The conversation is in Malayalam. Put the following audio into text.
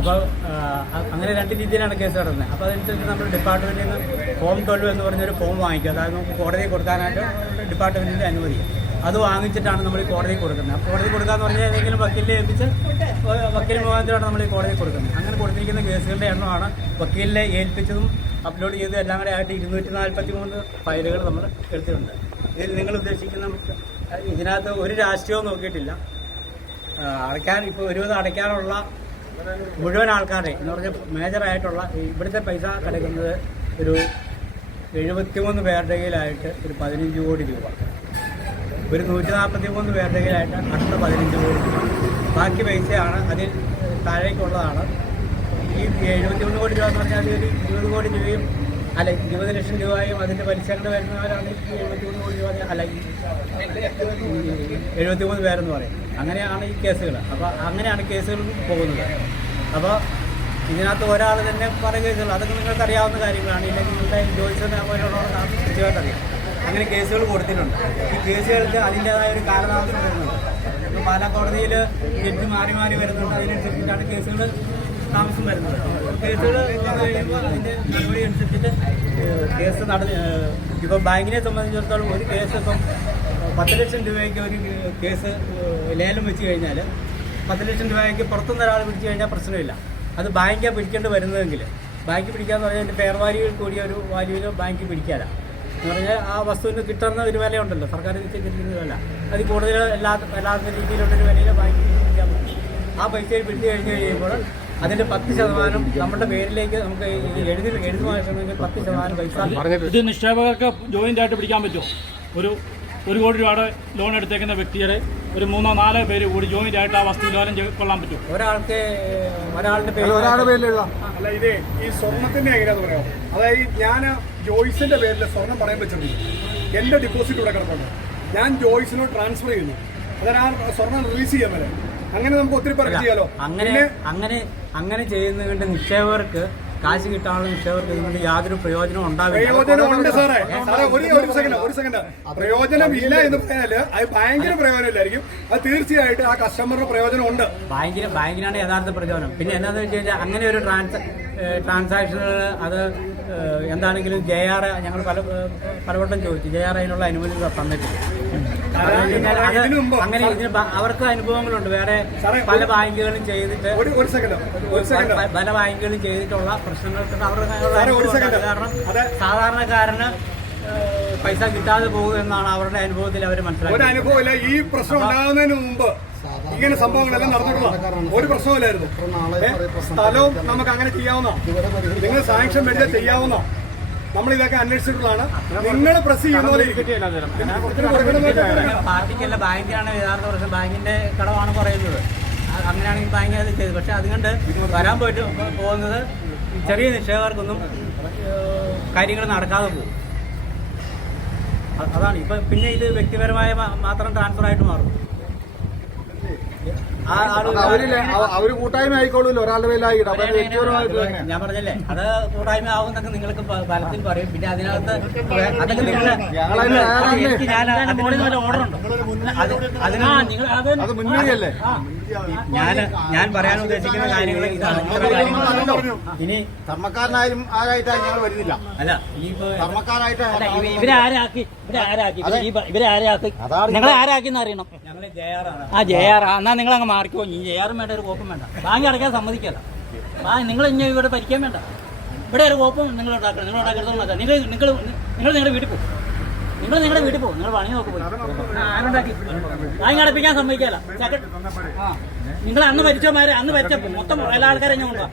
അപ്പോൾ അങ്ങനെ രണ്ട് രീതിയിലാണ് കേസ് നടന്നത്. അപ്പോൾ അതനുസരിച്ച് നമ്മൾ ഡിപ്പാർട്ട്മെന്റിൽ നിന്ന് ഫോം ട്വൽവ് എന്ന് പറഞ്ഞൊരു ഫോം വാങ്ങിക്കുക അതായത് നമുക്ക് കോടതിയിൽ കൊടുക്കാനായിട്ട് ഡിപ്പാർട്ട്മെന്റിന്റെ അനുമതി. അത് വാങ്ങിച്ചിട്ടാണ് നമ്മൾ ഈ കോടതിയിൽ കൊടുക്കുന്നത്. അപ്പോൾ കോടതി കൊടുക്കാന്ന് പറഞ്ഞാൽ ഏതെങ്കിലും വക്കീലിനെ ഏൽപ്പിച്ച് വക്കീൽ മുഖാന്തരമാണ് നമ്മൾ ഈ കോടതിയിൽ കൊടുക്കുന്നത്. അങ്ങനെ കൊടുത്തിരിക്കുന്ന കേസുകളുടെ എണ്ണമാണ് വക്കീലിനെ ഏൽപ്പിച്ചതും അപ്ലോഡ് ചെയ്തതും എല്ലാം കൂടെ ആയിട്ട് ഇരുന്നൂറ്റി നാൽപ്പത്തി മൂന്ന് ഫയലുകൾ നമ്മൾ എടുത്തിട്ടുണ്ട്. ഇതിൽ നിങ്ങൾ ഉദ്ദേശിക്കുന്ന ഇതിനകത്ത് ഒരു രാഷ്ട്രീയവും നോക്കിയിട്ടില്ല. അടയ്ക്കാൻ ഇപ്പോൾ ഒരുവിധം അടയ്ക്കാനുള്ള മുഴുവൻ ആൾക്കാരെ എന്ന് പറഞ്ഞാൽ മേജറായിട്ടുള്ള ഇവിടുത്തെ പൈസ കിടക്കുന്നത് ഒരു എഴുപത്തിമൂന്ന് പേരുടെ കയ്യിലായിട്ട് ഒരു പതിനഞ്ച് കോടി രൂപ. ഒരു നൂറ്റി നാൽപ്പത്തി മൂന്ന് പേരുടെ കയ്യിലായിട്ട് അടുത്ത പതിനഞ്ച് കോടി രൂപ. ബാക്കി പൈസയാണ് അതിൽ താഴേക്കുള്ളതാണ്. ഈ എഴുപത്തിമൂന്ന് കോടി രൂപ എന്ന് പറഞ്ഞാൽ ഒരു ഇരുപത് കോടി രൂപയും അല്ല ഇരുപത് ലക്ഷം രൂപയും അതിന്റെ പലിശകൾ വരുന്നവരാണ് എഴുപത്തിമൂന്ന് കോടി രൂപ അല്ല എഴുപത്തിമൂന്ന് പേരെന്ന് പറയും. അങ്ങനെയാണ് ഈ കേസുകൾ. അപ്പോൾ അങ്ങനെയാണ് കേസുകൾ പോകുന്നത്. അപ്പോൾ ഇതിനകത്ത് ഒരാൾ തന്നെ കേസുകൾ അതൊക്കെ നിങ്ങൾക്ക് അറിയാവുന്ന കാര്യങ്ങളാണ്. ഇല്ലെങ്കിൽ നിങ്ങളുടെ ജോലിസിനെ പോലുള്ളവർക്ക് കൃത്യമായിട്ട് അറിയാം. അങ്ങനെ കേസുകൾ കൊടുത്തിട്ടുണ്ട്. ഈ കേസുകൾക്ക് അതിന്റേതായ ഒരു കാലതാമസം വരുന്നുണ്ട്. പാലാ കോടതിയിൽ ജഡ്ജി മാറി മാറി വരുന്നുണ്ട്. അതിനനുസരിച്ചിട്ടാണ് കേസുകൾ താമസം വരുന്നത്. കേസുകൾ നടപടി അനുസരിച്ചിട്ട് കേസ് നടന്ന് ഇപ്പോൾ ബാങ്കിനെ സംബന്ധിച്ചിടത്തോളം ഒരു കേസ് ഇപ്പം പത്ത് ലക്ഷം രൂപയ്ക്ക് ഒരു കേസ് ലേലം വെച്ച് കഴിഞ്ഞാൽ പത്ത് ലക്ഷം രൂപയ്ക്ക് പുറത്തുനിന്ന് ഒരാൾ പിടിച്ചു കഴിഞ്ഞാൽ പ്രശ്നമില്ല. അത് ബാങ്കാണ് പിടിക്കേണ്ടി വരുന്നതെങ്കിൽ. ബാങ്ക് പിടിക്കാന്ന് പറഞ്ഞാൽ അതിന്റെ ഫെയർ കൂടിയ ഒരു വാല്യൂവിൽ ബാങ്ക് പിടിക്കാല എന്ന് പറഞ്ഞാൽ ആ വസ്തുവിന് കിട്ടുന്ന ഒരു വിലയുണ്ടല്ലോ. സർക്കാർ നിശ്ചയിച്ചിരിക്കുന്ന വില അത് കൂടുതൽ എല്ലാ എല്ലാത്ത രീതിയിലുള്ളൊരു വിലയിൽ ബാങ്ക് പിടിക്കാൻ പറ്റും. ആ പൈസയിൽ പിടിച്ചു കഴിഞ്ഞ് കഴിയുമ്പോൾ അതിന്റെ പത്ത് ശതമാനം നമ്മുടെ പേരിലേക്ക് നമുക്ക് എഴുതി എഴുതി വായിക്കണമെങ്കിൽ പത്ത് ശതമാനം പൈസ ഇത് നിക്ഷേപകർക്ക് ജോയിന്റ് ആയിട്ട് പിടിക്കാൻ പറ്റുമോ? ഒരു ഒരു കോടി രൂപയുടെ ലോൺ എടുത്തേക്കുന്ന വ്യക്തിയുടെ ഒരു മൂന്നോ നാലോ പേര് കൂടി ജോയിന്റ് ആയിട്ട് ആ വസ്തു ലോലം കൊള്ളാൻ പറ്റും ഒരാൾക്ക് ഒരാളുടെ പേര് ഒരാളുടെ പേരിൽ എഴുതാം. അല്ല ഇതേ ഈ സ്വർണത്തിന്റെ എങ്ങനെയാന്ന് പറയാം അതായത് ഞാൻ ജോയ്സിന്റെ പേരിൽ സ്വർണം പറയാൻ വെച്ചിട്ടുണ്ട്. എന്റെ ഡിപ്പോസിറ്റ് ഇവിടെ കിടപ്പുണ്ട്. ഞാൻ ജോയ്സിനോട് ട്രാൻസ്ഫർ ചെയ്യുന്നു. അതായത് ആ സ്വർണം റിലീസ് ചെയ്യാൻ വരെ. അങ്ങനെ നമുക്ക് ഒത്തിരി പേർക്ക് ചെയ്യാലോ. അങ്ങനെ അങ്ങനെ അങ്ങനെ ചെയ്യുന്നത് കൊണ്ട് നിക്ഷേപകർക്ക് കാശ് കിട്ടാനുള്ള നിക്ഷേപകർക്ക് ഇതുകൊണ്ട് യാതൊരു പ്രയോജനവും ഉണ്ടാവില്ല. പ്രയോജനം ഉണ്ട് സാറേ. സാറേ ഒരു ഒരു സെക്കൻഡ് ഒരു സെക്കൻഡ് പ്രയോജനം ഇല്ല എന്ന് പറഞ്ഞാൽ അത് ഭയങ്കര പ്രയോജനമില്ലായിരിക്കും. അത് തീർച്ചയായിട്ടും ആ കസ്റ്റമറുടെ പ്രയോജനം ഉണ്ട്. ബാങ്കിന് ബാങ്കിനാണ് യഥാർത്ഥ പ്രയോജനം. പിന്നെ എന്താണെന്ന് വെച്ച് കഴിഞ്ഞാൽ അങ്ങനെ ഒരു ട്രാൻസ് ട്രാൻസാക്ഷനുകൾ അത് എന്താണെങ്കിലും ജെ ആർ ഞങ്ങൾ പല പലവട്ടം ചോദിച്ചു. ജെ ആർ അതിനുള്ള അനുമതി തന്നിട്ടില്ല. അങ്ങനെ അവർക്ക് അനുഭവങ്ങളുണ്ട്. വേറെ പല ബാങ്കുകളും ചെയ്തിട്ട് ഒരു ഒരു സെക്കൻഡ് ഒരു സെക്കൻഡ് പല ബാങ്കുകളും ചെയ്തിട്ടുള്ള പ്രശ്നങ്ങൾക്ക് അവരുടെ ഒരു. കാരണം സാധാരണക്കാരന് പൈസ കിട്ടാതെ പോകും എന്നാണ് അവരുടെ അനുഭവത്തിൽ അവർ ഒരു മനസ്സിലാക്കുന്നത്. അനുഭവമില്ല ഈ പ്രശ്നം ഉണ്ടാകുന്നതിന് മുമ്പ് ഇങ്ങനെ സംഭവങ്ങളെല്ലാം നടന്നിട്ടുള്ള ഒരു പ്രശ്നമില്ലായിരുന്നു സ്ഥലവും നമുക്ക് അങ്ങനെ ചെയ്യാവുന്ന? നിങ്ങൾ സാങ്ഷൻ മേടിച്ചാൽ ചെയ്യാവുന്ന? നമ്മൾ ഇതൊക്കെ അന്വേഷിച്ചിട്ടുള്ളതാണ്. നിങ്ങൾ പ്രസ് ചെയ്യുന്ന പോലെ പാർട്ടിക്കല്ല ബാങ്കിനാണ് യഥാർത്ഥ പ്രശ്നം. ബാങ്കിന്റെ കടമാണ് പറയുന്നത്. അങ്ങനെയാണെങ്കിൽ ബാങ്ക് അത് ചെയ്തു പക്ഷെ അതുകൊണ്ട് വരാൻ പോയിട്ട് പോകുന്നത് ചെറിയ നിക്ഷേപകർക്കൊന്നും കാര്യങ്ങൾ നടക്കാതെ പോകും. അതാണ്. ഇപ്പൊ പിന്നെ ഇത് വ്യക്തിപരമായ മാത്രം ട്രാൻസ്ഫർ ആയിട്ട് മാറും. അവർ കൂട്ടായ്മ ആയിക്കോളൂല്ലോ ഒരാളുടെ അപ്പൊ വ്യക്തിപരമായിട്ട്? ഞാൻ പറഞ്ഞല്ലേ അത് കൂട്ടായ്മ ആവുന്നൊക്കെ നിങ്ങൾക്ക് ഫലത്തിൽ പറയും പിന്നെ അതിനകത്ത് അതൊക്കെ നിങ്ങൾ അത് ഞാൻ ഞാൻ പറയാൻ ഉദ്ദേശിക്കുന്ന കാര്യങ്ങൾ ഇതാണ് ഇനി ധർമ്മക്കാരനായാലും ആരായിട്ടാണ് ഞങ്ങൾ വരുന്നില്ല അല്ല ഇനിയിപ്പോ ധർമ്മക്കാരായിട്ട് ഇവരെ ആരാക്കി ഇവരെ ആരാക്കി ഇവരെ ആരാക്കി ഞങ്ങളെ നിങ്ങളെ ആരാക്കി എന്ന് ഞങ്ങൾ ജെ ആർ ആ എന്നാ നിങ്ങൾ അങ്ങ് മാറിക്കോ. ഈ ജെ ആറും വേണ്ട ഒരു കോപ്പും വേണ്ട. ബാങ്ക് അടയ്ക്കാൻ സമ്മതിക്കല്ല. ആ നിങ്ങൾ ഇനി ഇവിടെ ഭരിക്കാൻ വേണ്ട. ഇവിടെ ഒരു കോപ്പും നിങ്ങൾ ഉണ്ടാക്കണം. നിങ്ങൾ ഉണ്ടാക്കരുത് നിങ്ങൾ നിങ്ങൾ നിങ്ങൾ നിങ്ങളുടെ വീട്ടിൽ പോകും നിങ്ങൾ നിങ്ങളുടെ വീട്ടിൽ പോകും നിങ്ങൾ പണി നോക്കി ആ, ആരുണ്ടാക്കി? ബാങ്ക് അടപ്പിക്കാൻ സമ്മതിക്കല്ല. നിങ്ങൾ അന്ന് മരിച്ചമാരെ അന്ന് ഭരിച്ച മൊത്തം എല്ലാ ആൾക്കാരെ ഞാൻ കൊണ്ടുപോകാം